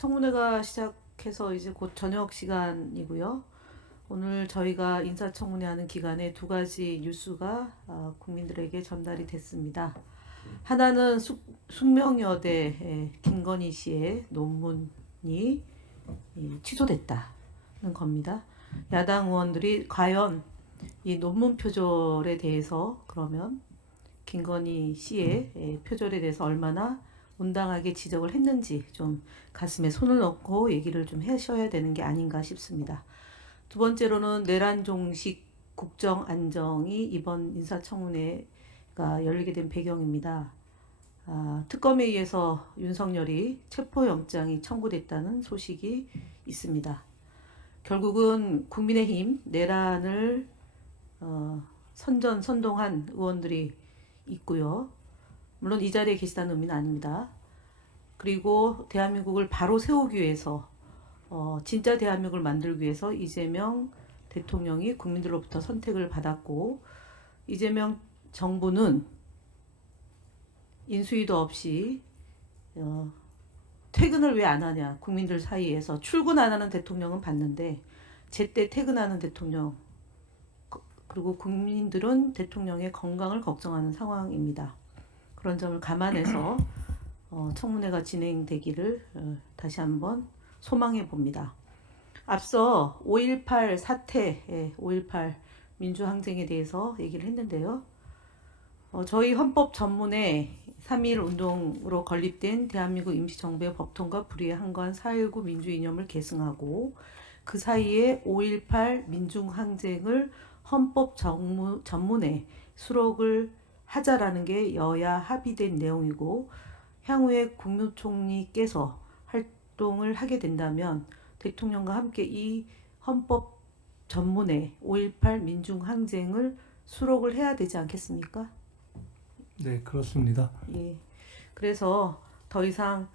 청문회가 시작해서 이제 곧 저녁 시간이고요. 오늘 저희가 인사청문회하는 기간에 두 가지 뉴스가 국민들에게 전달이 됐습니다. 하나는 숙명여대 김건희 씨의 논문이 취소됐다는 겁니다. 야당 의원들이 과연 이 논문 표절에 대해서 그러면 김건희 씨의 표절에 대해서 얼마나 온당하게 지적을 했는지 좀 가슴에 손을 넣고 얘기를 좀 하셔야 되는 게 아닌가 싶습니다. 두 번째로는 내란 종식 국정 안정이 이번 인사청문회가 열리게 된 배경입니다. 특검에 의해서 윤석열이 체포영장이 청구됐다는 소식이 있습니다. 결국은 국민의힘 내란을 선동한 의원들이 있고요. 물론 이 자리에 계시다는 의미는 아닙니다. 그리고 대한민국을 바로 세우기 위해서 진짜 대한민국을 만들기 위해서 이재명 대통령이 국민들로부터 선택을 받았고 이재명 정부는 인수위도 없이 퇴근을 왜 안 하냐, 국민들 사이에서 출근 안 하는 대통령은 봤는데 제때 퇴근하는 대통령, 그리고 국민들은 대통령의 건강을 걱정하는 상황입니다. 그런 점을 감안해서 청문회가 진행되기를 다시 한번 소망해 봅니다. 앞서 5.18 사태, 5.18 민주항쟁에 대해서 얘기를 했는데요. 저희 헌법 전문에 3.1 운동으로 건립된 대한민국 임시정부의 법통과 불의에 한건 4.19 민주이념을 계승하고 그 사이에 5.18 민중항쟁을 헌법 전문에 수록을 하자라는 게 여야 합의된 내용이고 향후에 국무총리께서 활동을 하게 된다면 대통령과 함께 이 헌법 전문에 5.18 민중항쟁을 수록을 해야 되지 않겠습니까? 네, 그렇습니다. 예. 그래서 더 이상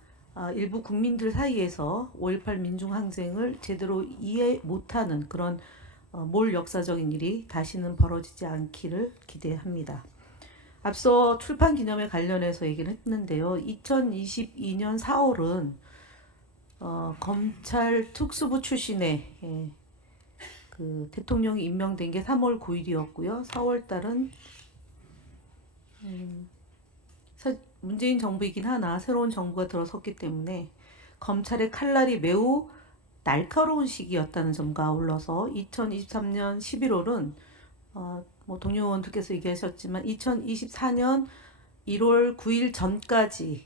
일부 국민들 사이에서 5.18 민중항쟁을 제대로 이해 못하는 그런 몰 역사적인 일이 다시는 벌어지지 않기를 기대합니다. 앞서 출판 기념회 관련해서 얘기를 했는데요. 2022년 4월은 검찰 특수부 출신의 그 대통령이 임명된 게 3월 9일이었고요. 4월 달은 문재인 정부이긴 하나 새로운 정부가 들어섰기 때문에 검찰의 칼날이 매우 날카로운 시기였다는 점과 아울러서 2023년 11월은 뭐 동료 의원들께서 얘기하셨지만 2024년 1월 9일 전까지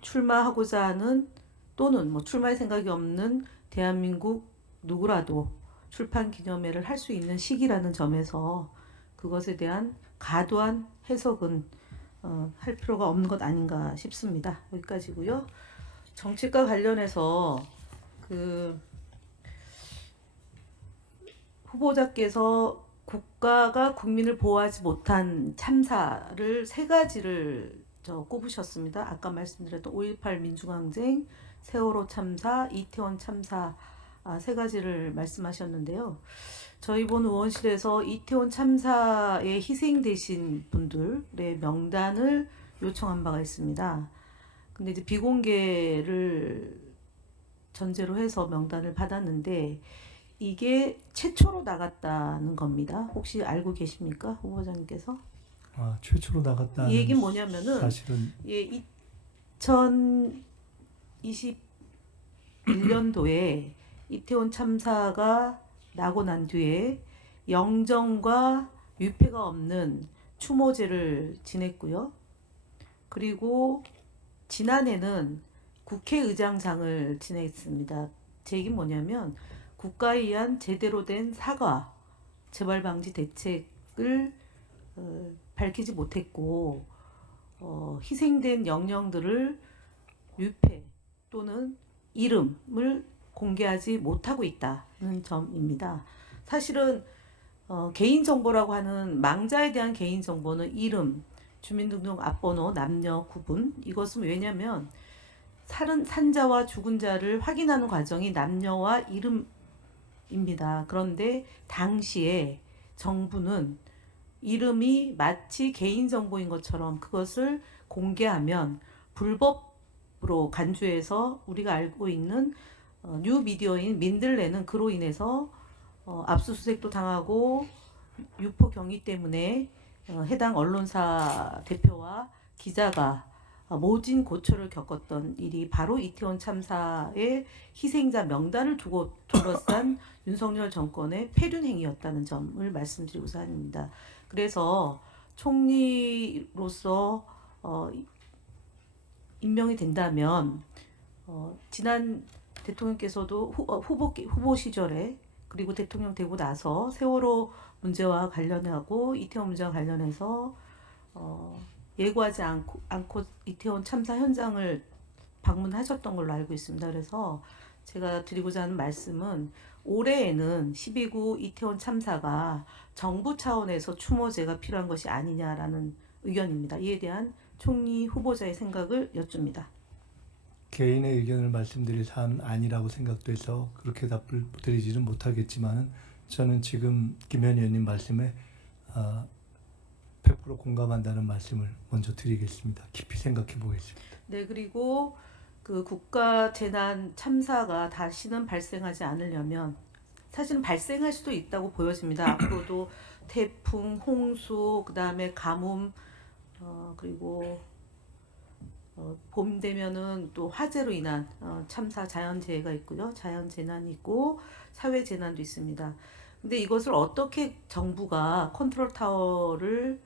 출마하고자 하는 또는 뭐 출마할 생각이 없는 대한민국 누구라도 출판 기념회를 할 수 있는 시기라는 점에서 그것에 대한 과도한 해석은 할 필요가 없는 것 아닌가 싶습니다. 여기까지고요. 정치과 관련해서 그 후보자께서 국가가 국민을 보호하지 못한 참사를 세 가지를 꼽으셨습니다. 아까 말씀드렸던 5.18 민중항쟁, 세월호 참사, 이태원 참사 세 가지를 말씀하셨는데요. 저희 본 의원실에서 이태원 참사에 희생되신 분들의 명단을 요청한 바가 있습니다. 근데 이제 비공개를 전제로 해서 명단을 받았는데 이게 최초로 나갔다는 겁니다. 혹시 알고 계십니까? 후보자님께서? 최초로 나갔다는 이 얘기는 뭐냐면은 사실은 2021년도에 이태원 참사가 나고 난 뒤에 영정과 유폐가 없는 추모제를 지냈고요. 그리고 지난해는 국회의장장을 지냈습니다. 제 얘기는 뭐냐면 국가에 의한 제대로 된 사과, 재발 방지 대책을 밝히지 못했고 희생된 영령들을 유폐 또는 이름을 공개하지 못하고 있다는 점입니다. 사실은 개인정보라고 하는 망자에 대한 개인정보는 이름, 주민등록 앞번호, 남녀 구분, 이것은 왜냐하면 산자와 죽은 자를 확인하는 과정이 남녀와 이름입니다. 그런데 당시에 정부는 이름이 마치 개인정보인 것처럼 그것을 공개하면 불법 북부로 간주해서 우리가 알고 있는 뉴미디어인 민들레는 그로 인해서 압수수색도 당하고 유포 경위 때문에 해당 언론사 대표와 기자가 모진 고초를 겪었던 일이 바로 이태원 참사의 희생자 명단을 두고 둘러싼 윤석열 정권의 폐륜 행위였다는 점을 말씀드리고자 합니다. 그래서 총리로서 임명이 된다면 지난 대통령께서도 후보 시절에 그리고 대통령 되고 나서 세월호 문제와 관련하고 이태원 문제와 관련해서 예고하지 않고 이태원 참사 현장을 방문하셨던 걸로 알고 있습니다. 그래서 제가 드리고자 하는 말씀은 올해에는 12구 이태원 참사가 정부 차원에서 추모제가 필요한 것이 아니냐라는 의견입니다. 이에 대한 총리 후보자의 생각을 여쭙니다. 개인의 의견을 말씀드릴 사안은 아니라고 생각돼서 그렇게 답을 드리지는 못하겠지만 저는 지금 김현 의원님 말씀에 100% 공감한다는 말씀을 먼저 드리겠습니다. 깊이 생각해 보겠습니다. 네, 그리고 그 국가 재난 참사가 다시는 발생하지 않으려면 사실은 발생할 수도 있다고 보여집니다. 앞으로도 태풍, 홍수, 그다음에 가뭄, 그리고 봄 되면은 또 화재로 인한 참사 자연재해가 있고요. 자연재난이 있고 사회재난도 있습니다. 근데 이것을 어떻게 정부가 컨트롤 타워를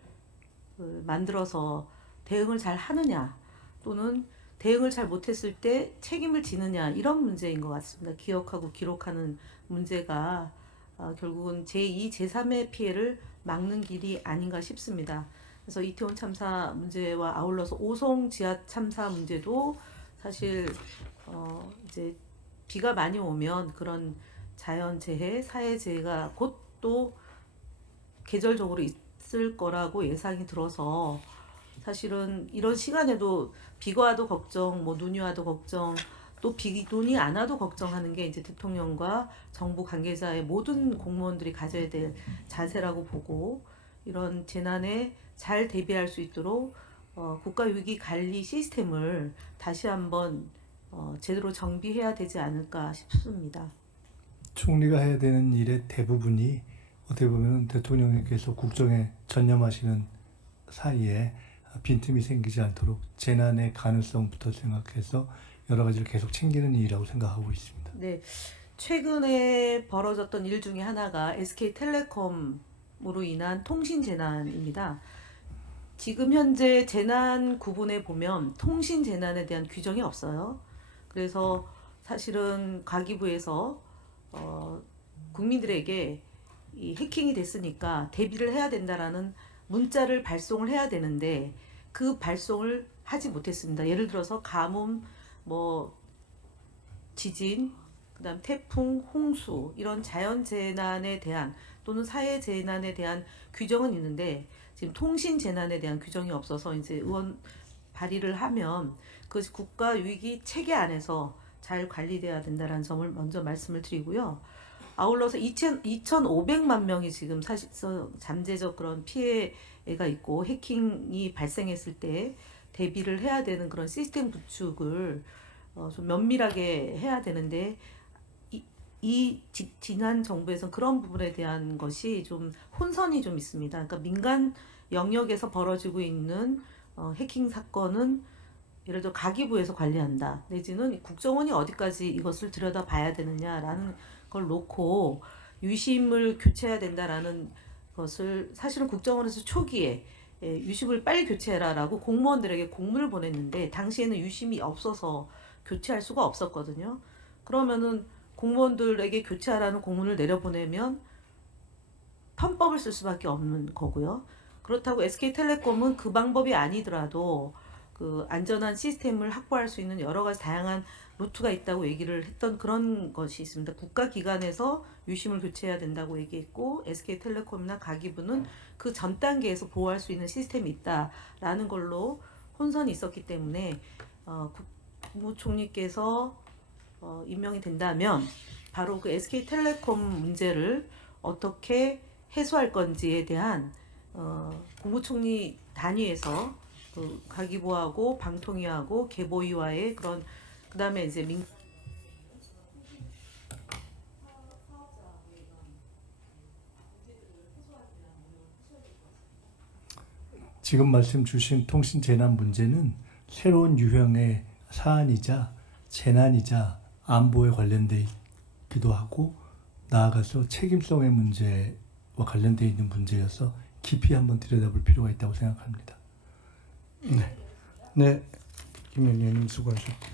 만들어서 대응을 잘 하느냐 또는 대응을 잘 못했을 때 책임을 지느냐 이런 문제인 것 같습니다. 기억하고 기록하는 문제가 결국은 제2, 제3의 피해를 막는 길이 아닌가 싶습니다. 그래서 이태원 참사 문제와 아울러서 오송 지하 참사 문제도 사실 이제 비가 많이 오면 그런 자연재해, 사회재해가 곧 또 계절적으로 있을 거라고 예상이 들어서 사실은 이런 시간에도 비가 와도 걱정, 뭐 눈이 와도 걱정, 또 눈이 안 와도 걱정하는 게 이제 대통령과 정부 관계자의 모든 공무원들이 가져야 될 자세라고 보고 이런 재난에 잘 대비할 수 있도록 국가위기관리 시스템을 다시 한번 제대로 정비해야 되지 않을까 싶습니다. 총리가 해야 되는 일의 대부분이 어떻게 보면 대통령께서 국정에 전념하시는 사이에 빈틈이 생기지 않도록 재난의 가능성부터 생각해서 여러 가지를 계속 챙기는 일이라고 생각하고 있습니다. 네, 최근에 벌어졌던 일 중에 하나가 SK텔레콤으로 인한 통신 재난입니다. 지금 현재 재난 구분에 보면 통신 재난에 대한 규정이 없어요. 그래서 사실은 과기부에서 국민들에게 이 해킹이 됐으니까 대비를 해야 된다라는 문자를 발송을 해야 되는데 그 발송을 하지 못했습니다. 예를 들어서 가뭄, 뭐 지진, 그다음 태풍, 홍수 이런 자연 재난에 대한 또는 사회 재난에 대한 규정은 있는데 지금 통신 재난에 대한 규정이 없어서 이제 의원 발의를 하면 그것이 국가 위기 체계 안에서 잘 관리돼야 된다는 점을 먼저 말씀을 드리고요. 아울러서 2,500만 명이 지금 사실상 잠재적 그런 피해가 있고 해킹이 발생했을 때 대비를 해야 되는 그런 시스템 구축을 좀 면밀하게 해야 되는데 지난 정부에서 그런 부분에 대한 것이 좀 혼선이 좀 있습니다. 그러니까 민간 영역에서 벌어지고 있는 해킹 사건은 예를 들어 가기부에서 관리한다. 내지는 국정원이 어디까지 이것을 들여다봐야 되느냐라는 걸 놓고 유심을 교체해야 된다라는 것을 사실은 국정원에서 초기에 유심을 빨리 교체해라라고 공무원들에게 공문을 보냈는데 당시에는 유심이 없어서 교체할 수가 없었거든요. 그러면은 공무원들에게 교체하라는 공문을 내려보내면 편법을 쓸 수밖에 없는 거고요. 그렇다고 SK텔레콤은 그 방법이 아니더라도 그 안전한 시스템을 확보할 수 있는 여러 가지 다양한 루트가 있다고 얘기를 했던 그런 것이 있습니다. 국가기관에서 유심을 교체해야 된다고 얘기했고 SK텔레콤이나 가기부는 그 전 단계에서 보호할 수 있는 시스템이 있다라는 걸로 혼선이 있었기 때문에 국무총리께서 임명이 된다면 바로 그 SK텔레콤 문제를 어떻게 해소할 건지에 대한 국무총리 단위에서 가기부하고 방통위하고 개보위와의 그런 그다음에 이제 지금 말씀 주신 통신 재난 문제는 새로운 유형의 사안이자 재난이자 안보에 관련돼 있기도 하고 나아가서 책임성의 문제와 관련돼 있는 문제여서 깊이 한번 들여다볼 필요가 있다고 생각합니다. 네, 김 의원님 수고하셨고요.